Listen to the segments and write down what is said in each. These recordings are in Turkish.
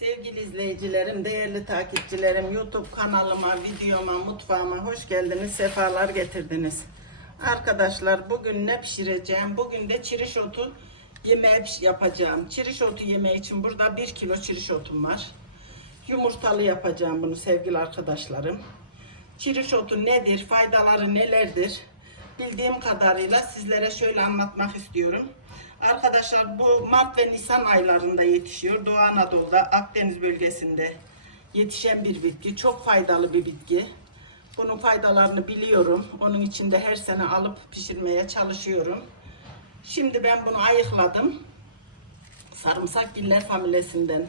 Sevgili izleyicilerim, değerli takipçilerim, YouTube kanalıma, videoma, mutfağıma hoş geldiniz, sefalar getirdiniz. Arkadaşlar bugün ne pişireceğim? Bugün de çiriş otu yemeği yapacağım. Çiriş otu yemeği için burada 1 kilo çiriş otum var. Yumurtalı yapacağım bunu sevgili arkadaşlarım. Çiriş otu nedir, faydaları nelerdir? Bildiğim kadarıyla sizlere şöyle anlatmak istiyorum. Arkadaşlar bu Mart ve Nisan aylarında yetişiyor. Doğu Anadolu'da, Akdeniz bölgesinde yetişen bir bitki. Çok faydalı bir bitki. Bunun faydalarını biliyorum. Onun için de her sene alıp pişirmeye çalışıyorum. Şimdi ben bunu ayıkladım. Sarımsak giller familyasinden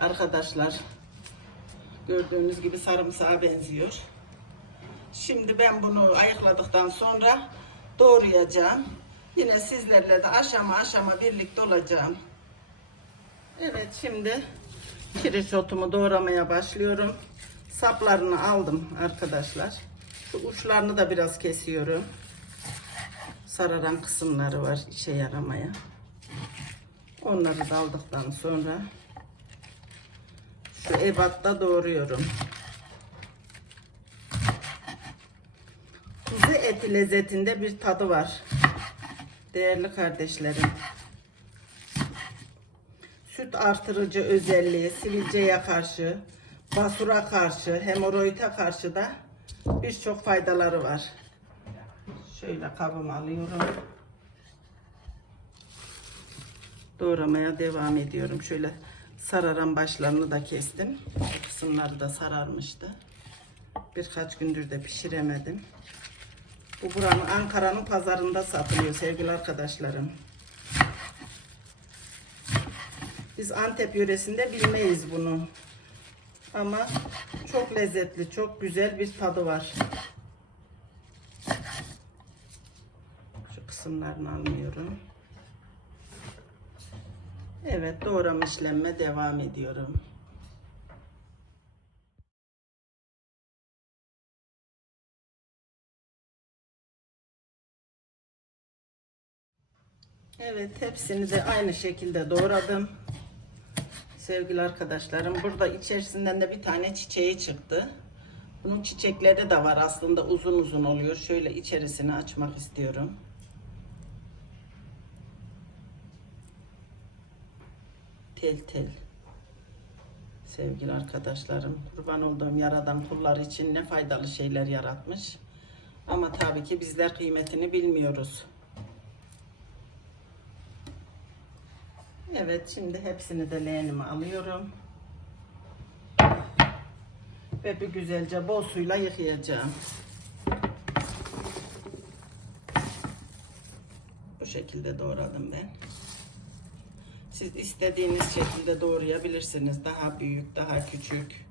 arkadaşlar. Gördüğünüz gibi sarımsağa benziyor. Şimdi ben bunu ayıkladıktan sonra doğrayacağım. Yine sizlerle de aşama aşama birlikte olacağım. Evet şimdi kireç otumu doğramaya başlıyorum. Saplarını aldım arkadaşlar. Şu uçlarını da biraz kesiyorum. Sararan kısımları var işe yaramaya. Onları da aldıktan sonra şu ebatta doğruyorum. Kuzu eti lezzetinde bir tadı var. Değerli kardeşlerim. Süt artırıcı özelliği, sivilceye karşı, basura karşı, hemoroide karşı da birçok faydaları var. Şöyle kabımı alıyorum. Doğramaya devam ediyorum. Şöyle sararan başlarını da kestim. Bu kısımları da sararmıştı. Birkaç gündür de pişiremedim. Bu buranın Ankara'nın pazarında satılıyor sevgili arkadaşlarım. Biz Antep yöresinde bilmeyiz bunu. Ama çok lezzetli, çok güzel bir tadı var. Şu kısımlarını almıyorum. Evet, doğrama işlemime devam ediyorum. Evet hepsini de aynı şekilde doğradım. Sevgili arkadaşlarım burada içerisinden de bir tane çiçeği çıktı. Bunun çiçekleri de var aslında uzun uzun oluyor. Şöyle içerisini açmak istiyorum. Tel tel. Sevgili arkadaşlarım kurban olduğum yaradan kullar için ne faydalı şeyler yaratmış. Ama tabii ki bizler kıymetini bilmiyoruz. Evet şimdi hepsini de leğenime alıyorum. Ve bir güzelce bol suyla yıkayacağım. Bu şekilde doğradım ben. Siz istediğiniz şekilde doğrayabilirsiniz. Daha büyük, daha küçük.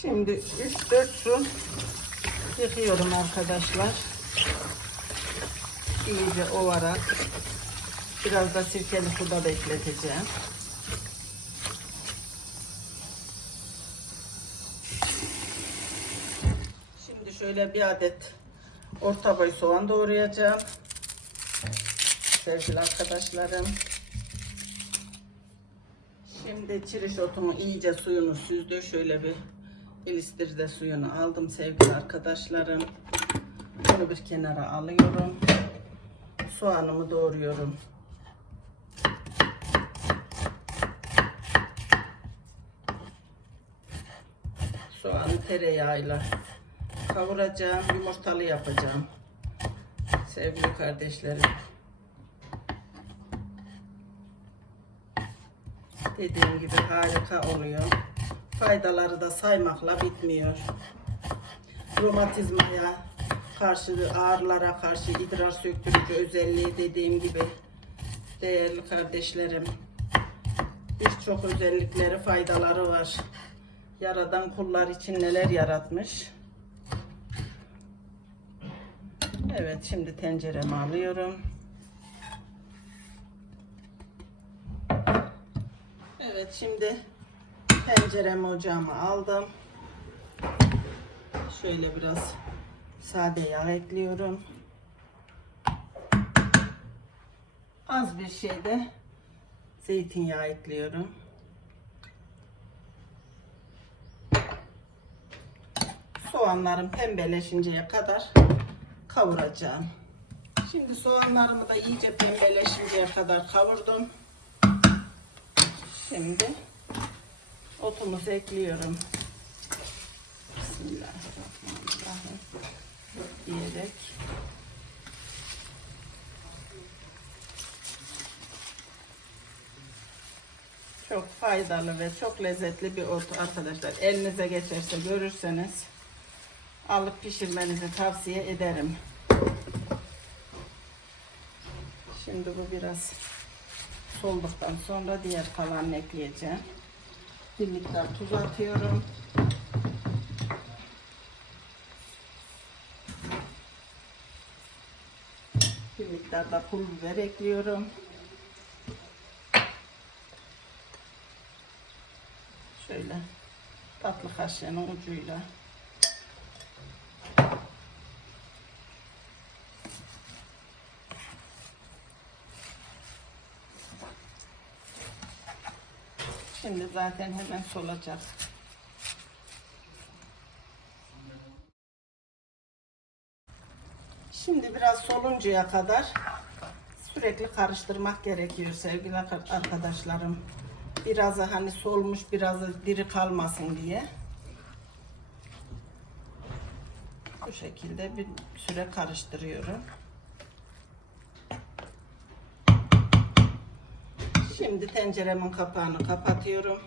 Şimdi 3-4 su yıkıyorum arkadaşlar. İyice ovarak. Biraz da sirkeli suda bekleteceğim. Şimdi şöyle bir adet orta boy soğan doğrayacağım. Sevgili arkadaşlarım. Şimdi çiriş otumu iyice suyunu süzdü. Şöyle bir ilistirde suyunu aldım sevgili arkadaşlarım. Bunu bir kenara alıyorum. Soğanımı doğruyorum. Soğanı tereyağıyla kavuracağım. Yumurtalı yapacağım. Sevgili kardeşlerim. Dediğim gibi harika oluyor. Faydaları da saymakla bitmiyor. Romatizmaya karşı, ağrılara karşı idrar söktürücü özelliği dediğim gibi değerli kardeşlerim. Birçok özellikleri, faydaları var. Yaradan kullar için neler yaratmış. Evet şimdi tenceremi alıyorum. Evet şimdi tenceremi ocağıma aldım. Şöyle biraz sade yağ ekliyorum. Az bir şey de zeytinyağı ekliyorum. Soğanlarım pembeleşinceye kadar kavuracağım. Şimdi soğanlarımı da iyice pembeleşinceye kadar kavurdum. Şimdi otumuzu ekliyorum. Bismillahirrahmanirrahim. Diyerek. Çok faydalı ve çok lezzetli bir ot arkadaşlar. Elinize geçerse görürseniz alıp pişirmenizi tavsiye ederim. Şimdi bu biraz solduktan sonra diğer kalanını ekleyeceğim. Bir miktar tuz atıyorum. Bir miktar da pul biber ekliyorum. Şöyle tatlı kaşığının ucuyla Şimdi zaten hemen solacak. Şimdi biraz soluncaya kadar sürekli karıştırmak gerekiyor sevgili ar- arkadaşlarım. Birazı hani solmuş, birazı diri kalmasın diye. Bu şekilde bir süre karıştırıyorum. Şimdi tenceremin kapağını kapatıyorum.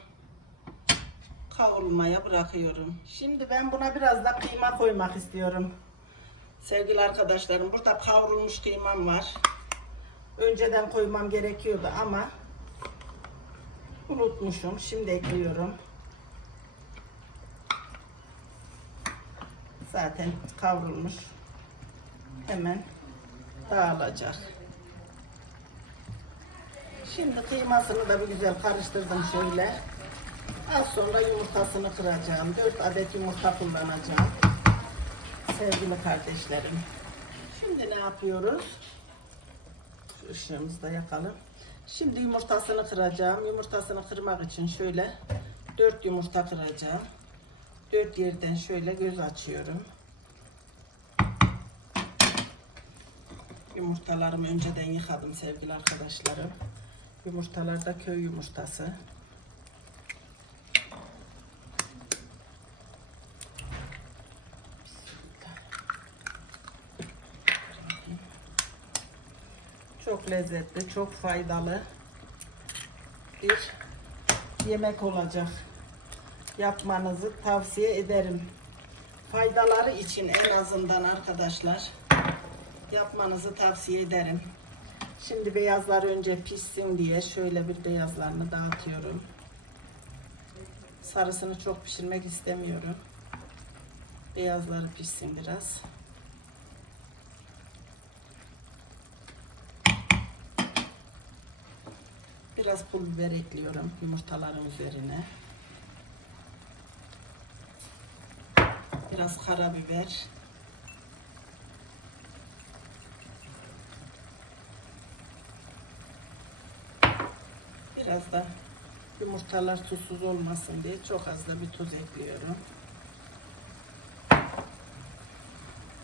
Kavrulmaya bırakıyorum. Şimdi ben buna biraz da kıyma koymak istiyorum. Sevgili arkadaşlarım burada kavrulmuş kıymam var. Önceden koymam gerekiyordu ama unutmuşum. Şimdi ekliyorum. Zaten kavrulmuş. Hemen dağılacak. Şimdi kıymasını da bir güzel karıştırdım şöyle. Az sonra yumurtasını kıracağım. 4 adet yumurta kullanacağım. Sevgili kardeşlerim. Şimdi ne yapıyoruz? Şu ışığımızı da yakalım. Şimdi yumurtasını kıracağım. Yumurtasını kırmak için şöyle 4 yumurta kıracağım. 4 yerden şöyle göz açıyorum. Yumurtalarımı önceden yıkadım sevgili arkadaşlarım. Yumurtalar da köy yumurtası. Çok lezzetli, çok faydalı bir yemek olacak. Yapmanızı tavsiye ederim. Faydaları için en azından arkadaşlar yapmanızı tavsiye ederim. Şimdi beyazlar önce pişsin diye şöyle bir beyazlarını dağıtıyorum. Sarısını çok pişirmek istemiyorum. Beyazları pişsin biraz. Biraz pul biber ekliyorum yumurtaların üzerine. Biraz karabiber. Biraz da yumurtalar tuzsuz olmasın diye çok az da bir tuz ekliyorum.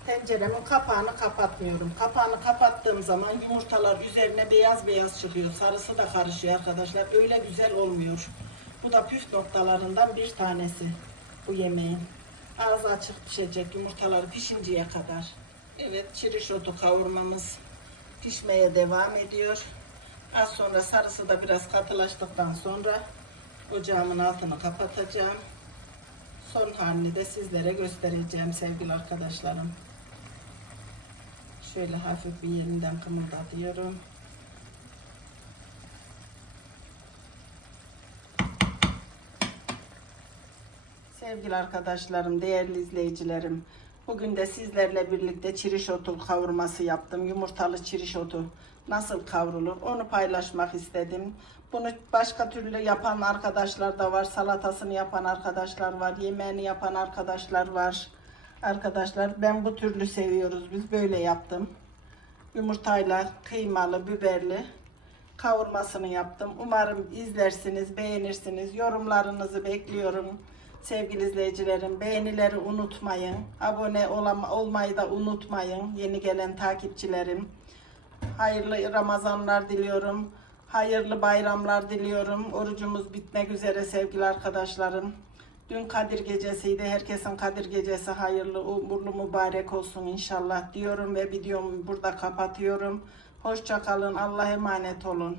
Tenceremin kapağını kapatmıyorum. Kapağını kapattığım zaman yumurtalar üzerine beyaz beyaz çıkıyor. Sarısı da karışıyor arkadaşlar. Öyle güzel olmuyor. Bu da püf noktalarından bir tanesi bu yemeğin. Ağzı açık pişecek yumurtalar pişinceye kadar. Evet çirişotu kavurmamız pişmeye devam ediyor. Az sonra sarısı da biraz katılaştıktan sonra ocağımın altını kapatacağım. Son halini de sizlere göstereceğim sevgili arkadaşlarım. Şöyle hafif bir yerinden kımıldatıyorum. Sevgili arkadaşlarım, değerli izleyicilerim, Bugün de sizlerle birlikte çirişotu kavurması yaptım. Yumurtalı çirişotu nasıl kavrulur onu paylaşmak istedim. Bunu başka türlü yapan arkadaşlar da var. Salatasını yapan arkadaşlar var. Yemeğini yapan arkadaşlar var. Arkadaşlar ben bu türlü seviyoruz. Biz böyle yaptım. Yumurtayla kıymalı, biberli kavurmasını yaptım. Umarım izlersiniz, beğenirsiniz. Yorumlarınızı bekliyorum. Sevgili izleyicilerim, beğenileri unutmayın. Abone olama, olmayı da unutmayın. Yeni gelen takipçilerim. Hayırlı Ramazanlar diliyorum. Hayırlı bayramlar diliyorum. Orucumuz bitmek üzere sevgili arkadaşlarım. Dün Kadir gecesiydi. Herkesin Kadir gecesi hayırlı, uğurlu, mübarek olsun inşallah diyorum ve videomu burada kapatıyorum. Hoşça kalın. Allah'a emanet olun.